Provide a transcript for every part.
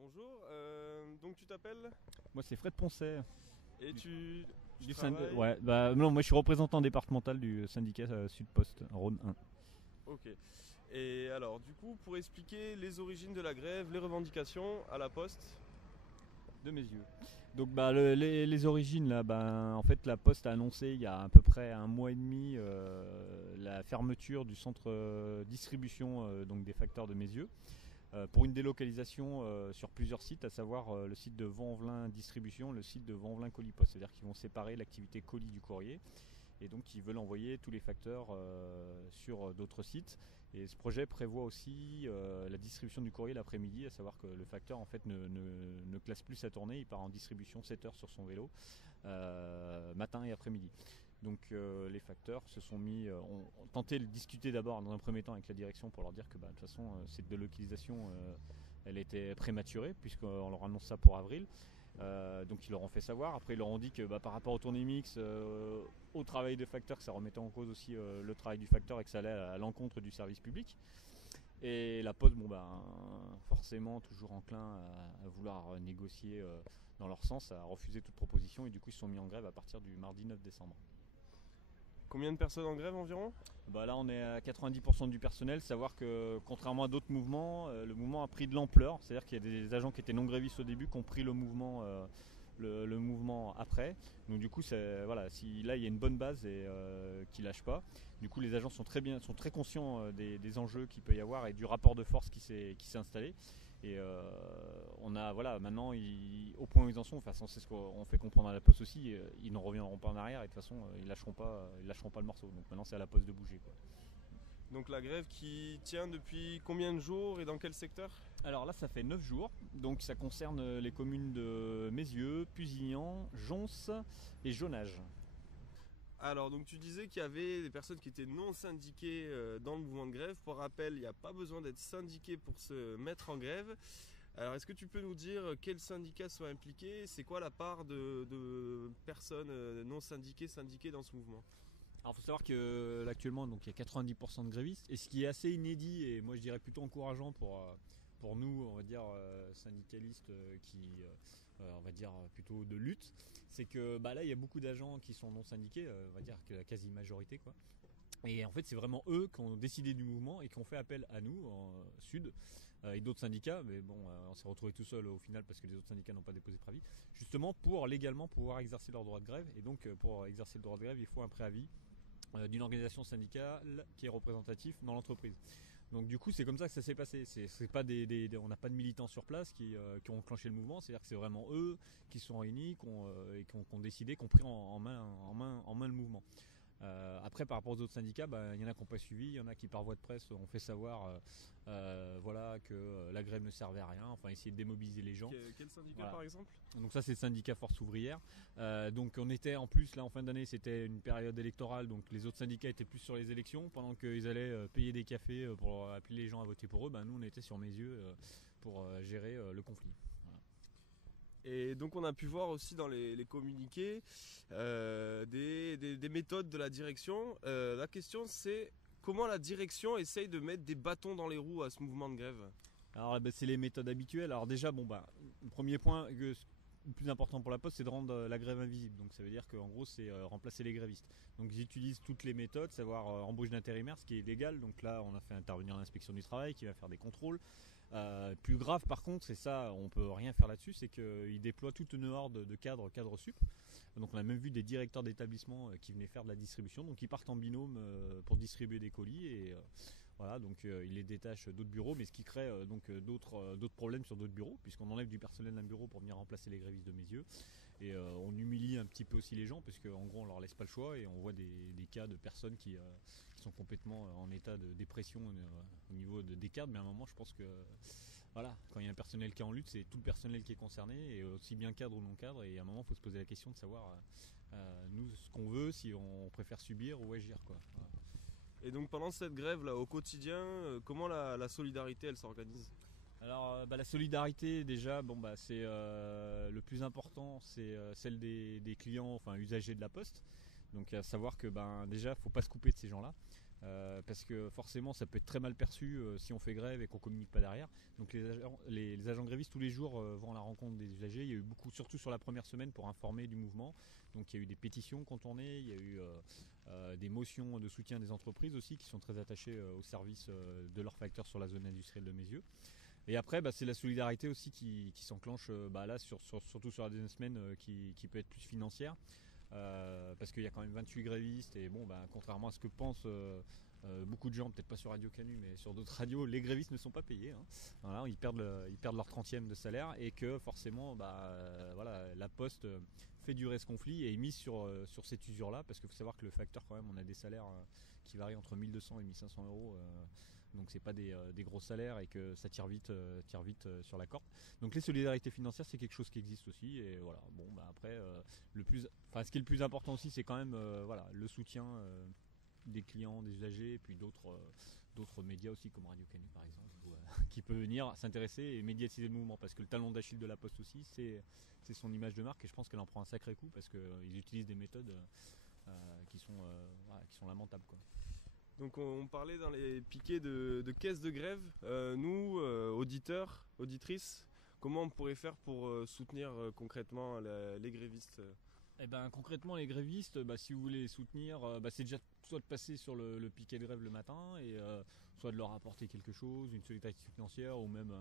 bonjour, donc tu t'appelles Moi, c'est Fred Poncet. et Du- tu travailles. Ouais, bah non, moi je suis représentant départemental du syndicat Sud-Post, Rhône 1 Ok. Et alors, du coup, pour expliquer les origines de la grève, les revendications à la Poste. de mes yeux. Donc bah, les origines là, en fait la Poste a annoncé il y a à peu près un mois et demi la fermeture du centre distribution donc des facteurs de Mézieux pour une délocalisation sur plusieurs sites, à savoir le site de Vaux-en-Velin Distribution, le site de Vaux-en-Velin Colis Poste. C'est-à-dire qu'ils vont séparer l'activité colis du courrier et donc ils veulent envoyer tous les facteurs sur d'autres sites. Et ce projet prévoit aussi la distribution du courrier l'après-midi, à savoir que le facteur en fait ne classe plus sa tournée, il part en distribution 7 heures sur son vélo, matin et après-midi. Donc les facteurs se sont mis, ont tenté de discuter d'abord dans un premier temps avec la direction pour leur dire que de toute façon cette délocalisation elle était prématurée puisqu'on leur annonce ça pour avril. Donc ils leur ont fait savoir. Après ils leur ont dit que par rapport au tournée mix, au travail de facteur, que ça remettait en cause aussi le travail du facteur et que ça allait à l'encontre du service public. Et la Poste, forcément toujours enclin à vouloir négocier dans leur sens, à refuser toute proposition et du coup ils se sont mis en grève à partir du mardi 9 décembre. Combien de personnes en grève environ? Là on est à 90% du personnel, savoir que contrairement à d'autres mouvements, le mouvement a pris de l'ampleur, c'est-à-dire qu'il y a des agents qui étaient non grévistes au début qui ont pris le mouvement le mouvement après. Donc du coup si là il y a une bonne base et qui lâche pas. Du coup les agents sont très conscients des enjeux qu'il peut y avoir et du rapport de force qui s'est installé. Et on a maintenant au point où ils en sont, c'est ce qu'on fait comprendre à la Poste aussi, ils n'en reviendront pas en arrière et de toute façon ils lâcheront pas le morceau. Donc maintenant c'est à la Poste de bouger quoi. Donc la grève qui tient depuis combien de jours et dans quel secteur? Alors là ça fait 9 jours, donc ça concerne les communes de Mézieux, Pusignan, Jonce et Jonage. Alors, donc tu disais qu'il y avait des personnes qui étaient non syndiquées dans le mouvement de grève. Pour rappel, il n'y a pas besoin d'être syndiqué pour se mettre en grève. Alors, est-ce que tu peux nous dire quels syndicats sont impliqués? C'est quoi la part de personnes non syndiquées dans ce mouvement? Alors il faut savoir que là, actuellement donc, il y a 90% de grévistes, et ce qui est assez inédit et moi je dirais plutôt encourageant pour nous, on va dire syndicalistes qui on va dire plutôt de lutte, c'est que là il y a beaucoup d'agents qui sont non syndiqués, on va dire que la quasi-majorité quoi. Et en fait c'est vraiment eux qui ont décidé du mouvement et qui ont fait appel à nous en Sud et d'autres syndicats, mais bon on s'est retrouvé tout seul au final parce que les autres syndicats n'ont pas déposé de préavis, justement pour légalement pouvoir exercer leur droit de grève. Et donc pour exercer le droit de grève il faut un préavis d'une organisation syndicale qui est représentative dans l'entreprise. Donc du coup c'est comme ça que ça s'est passé. C'est pas on n'a pas de militants sur place qui ont enclenché le mouvement, c'est-à-dire que c'est vraiment eux qui se sont réunis qui ont décidé, qui ont pris en main le mouvement. Après par rapport aux autres syndicats, il y en a qui n'ont pas suivi, il y en a qui par voie de presse ont fait savoir que la grève ne servait à rien, enfin essayer de démobiliser les gens. Quel syndicat Voilà. par exemple? Donc ça c'est le syndicat Force Ouvrière. Donc on était en plus là en fin d'année, c'était une période électorale, donc les autres syndicats étaient plus sur les élections pendant qu'ils allaient payer des cafés pour appeler les gens à voter pour eux. Nous on était sur Mézieux pour gérer le conflit. Voilà. Et donc on a pu voir aussi dans les communiqués des méthodes de la direction. La question c'est comment la direction essaye de mettre des bâtons dans les roues à ce mouvement de grève. Alors c'est les méthodes habituelles. Alors déjà le premier point le plus important pour la Poste, c'est de rendre la grève invisible. Donc ça veut dire qu'en gros c'est remplacer les grévistes. Donc ils utilisent toutes les méthodes, savoir embauche d'intérimaires, ce qui est légal. Donc là on a fait intervenir l'inspection du travail qui va faire des contrôles. Plus grave par contre, c'est ça, on peut rien faire là-dessus, c'est qu'ils déploient toute une horde de cadres sup. Donc on a même vu des directeurs d'établissement qui venaient faire de la distribution, donc ils partent en binôme pour distribuer des colis et voilà, donc ils les détachent d'autres bureaux, mais ce qui crée d'autres problèmes sur d'autres bureaux, puisqu'on enlève du personnel d'un bureau pour venir remplacer les grévistes de Mézieux. Et on humilie un petit peu aussi les gens, parce qu'en gros on leur laisse pas le choix et on voit des cas de personnes qui sont complètement en état de dépression au niveau des cadres. Mais à un moment je pense que voilà, quand il y a un personnel qui est en lutte, c'est tout le personnel qui est concerné, et aussi bien cadre ou non cadre, et à un moment il faut se poser la question de savoir nous ce qu'on veut, si on préfère subir ou agir quoi. Voilà. Et donc pendant cette grève là au quotidien, comment la solidarité elle s'organise? Alors la solidarité déjà, c'est le plus important, c'est celle des clients, enfin usagers de la Poste. Donc à savoir que déjà faut pas se couper de ces gens-là. parce que forcément ça peut être très mal perçu si on fait grève et qu'on communique pas derrière. Donc les agents grévistes tous les jours vont à la rencontre des usagers. Il y a eu beaucoup, surtout sur la première semaine, pour informer du mouvement. Donc il y a eu des pétitions contournées, il y a eu des motions de soutien des entreprises aussi qui sont très attachées au service de leurs facteurs sur la zone industrielle de Meyzieu. Et après, c'est la solidarité aussi qui s'enclenche là, surtout sur la deuxième semaine, qui peut être plus financière. Parce qu'il y a quand même 28 grévistes et contrairement à ce que pensent beaucoup de gens, peut-être pas sur Radio Canu mais sur d'autres radios, les grévistes ne sont pas payés, hein. Voilà, ils perdent leur 30e de salaire et que forcément la Poste fait durer ce conflit et est mise sur cette usure là, parce qu'il faut savoir que le facteur, quand même, on a des salaires qui varient entre 1200 et 1500 euros, donc c'est pas des gros salaires et que ça tire vite sur la corde. Donc les solidarités financières, c'est quelque chose qui existe aussi, et voilà. Après ce qui est le plus important aussi, c'est quand même le soutien des clients, des usagers, et puis d'autres médias aussi comme Radio Canu par exemple, qui peut venir s'intéresser et médiatiser le mouvement, parce que le talon d'Achille de la Poste aussi, c'est son image de marque, et je pense qu'elle en prend un sacré coup parce qu'ils utilisent des méthodes qui sont lamentables, quoi. Donc on parlait dans les piquets de caisses de grève. Nous, auditeurs, auditrices, comment on pourrait faire pour soutenir concrètement les grévistes? Concrètement, les grévistes, si vous voulez les soutenir, c'est déjà soit de passer sur le piquet de grève le matin, et soit de leur apporter quelque chose, une solidarité financière, ou même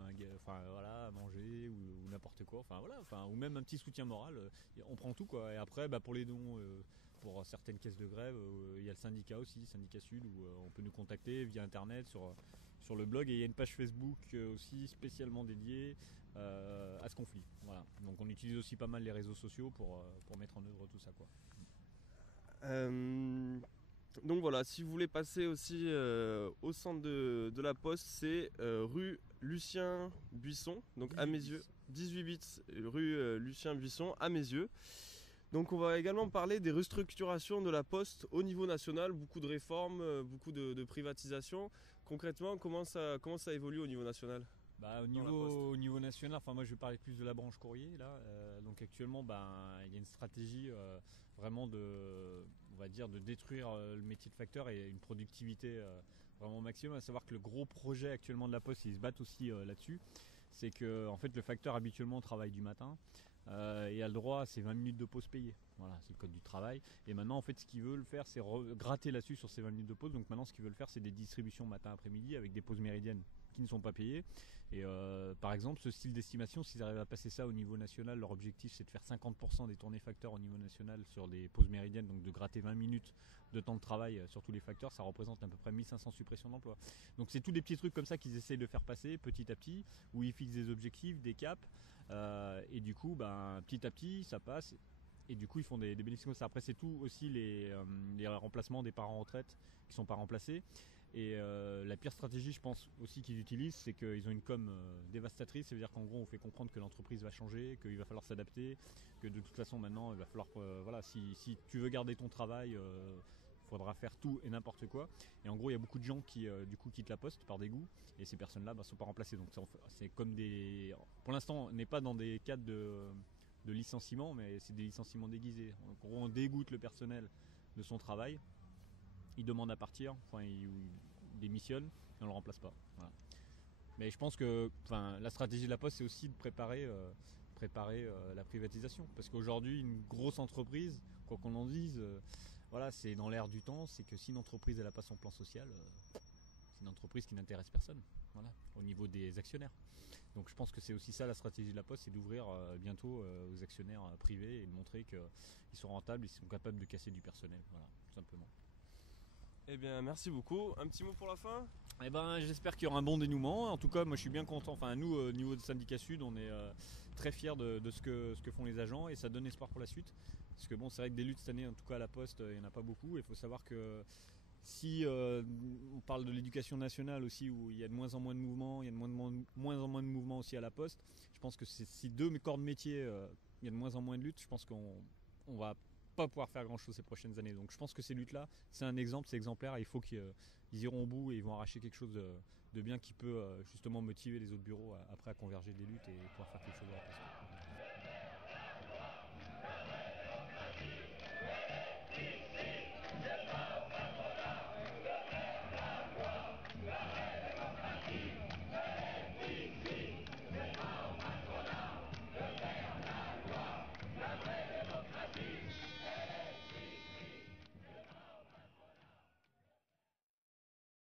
à manger, ou n'importe quoi, ou même un petit soutien moral. On prend tout, quoi. Et après, pour les dons, pour certaines caisses de grève, il y a le syndicat aussi, Syndicat Sud, où on peut nous contacter via internet sur le blog, et il y a une page Facebook aussi spécialement dédiée à ce conflit. Voilà. Donc on utilise aussi pas mal les réseaux sociaux pour mettre en œuvre tout ça, quoi. Donc voilà, si vous voulez passer aussi au centre de la Poste, c'est rue Lucien Buisson, donc à Meyzieu, 18 bits, rue Lucien Buisson à Meyzieu. Donc on va également parler des restructurations de la Poste au niveau national, beaucoup de réformes, beaucoup de privatisation. Concrètement, comment ça évolue au niveau national? Au niveau national, moi je vais parler plus de la branche courrier là. Donc actuellement, il y a une stratégie vraiment de détruire le métier de facteur et une productivité vraiment maximum. À savoir que le gros projet actuellement de la Poste, ils se battent aussi là-dessus. C'est que en fait le facteur habituellement travaille du matin et a le droit à ses 20 minutes de pause payée. Voilà, c'est le code du travail. Et maintenant, en fait, ce qu'ils veulent faire, c'est gratter là-dessus sur ces 20 minutes de pause. Donc maintenant, ce qu'ils veulent faire, c'est des distributions matin-après-midi avec des pauses méridiennes qui ne sont pas payées. Et par exemple, ce style d'estimation, s'ils arrivent à passer ça au niveau national, leur objectif, c'est de faire 50% des tournées facteurs au niveau national sur des pauses méridiennes, donc de gratter 20 minutes de temps de travail sur tous les facteurs. Ça représente à peu près 1500 suppressions d'emplois. Donc c'est tous des petits trucs comme ça qu'ils essayent de faire passer petit à petit, où ils fixent des objectifs, des caps, et du coup, petit à petit, ça passe. Et du coup, ils font des bénéfices comme ça. Après, c'est tout aussi les remplacements des parents en retraite qui ne sont pas remplacés. Et la pire stratégie, je pense aussi qu'ils utilisent, c'est qu'ils ont une com dévastatrice. Ça veut dire qu'en gros, on fait comprendre que l'entreprise va changer, qu'il va falloir s'adapter, que de toute façon, maintenant, il va falloir, si tu veux garder ton travail, il faudra faire tout et n'importe quoi. Et en gros, il y a beaucoup de gens qui du coup quittent la Poste par dégoût, et ces personnes-là ne sont pas remplacées. Donc c'est comme pour l'instant, on n'est pas dans des cadres de licenciement, mais c'est des licenciements déguisés. En gros, on dégoûte le personnel de son travail, il demande à partir, il démissionne et on le remplace pas. Voilà. Mais je pense que la stratégie de la Poste, c'est aussi de préparer la privatisation. Parce qu'aujourd'hui, une grosse entreprise, quoi qu'on en dise, c'est dans l'air du temps, c'est que si une entreprise n'a pas son plan social, c'est une entreprise qui n'intéresse personne, au niveau des actionnaires. Donc je pense que c'est aussi ça la stratégie de la Poste, c'est d'ouvrir bientôt aux actionnaires privés et de montrer qu'ils sont rentables, ils sont capables de casser du personnel, tout simplement. Eh bien, merci beaucoup. Un petit mot pour la fin? J'espère qu'il y aura un bon dénouement. En tout cas, moi je suis bien content. Nous, au niveau du syndicat Sud, on est très fiers de ce que font les agents, et ça donne espoir pour la suite. Parce que c'est vrai que des luttes cette année, en tout cas à la Poste, il n'y en a pas beaucoup. Il faut savoir que si on parle de l'éducation nationale aussi, où il y a de moins en moins de mouvements, il y a de moins en moins de mouvements aussi à la Poste. Je pense que si deux corps de métier, il y a de moins en moins de luttes, je pense qu'on va pas pouvoir faire grand chose ces prochaines années. Donc je pense que ces luttes là, c'est un exemple, c'est exemplaire, et il faut qu'ils iront au bout et ils vont arracher quelque chose de bien qui peut justement motiver les autres bureaux après à converger des luttes et pouvoir faire quelque chose de la place.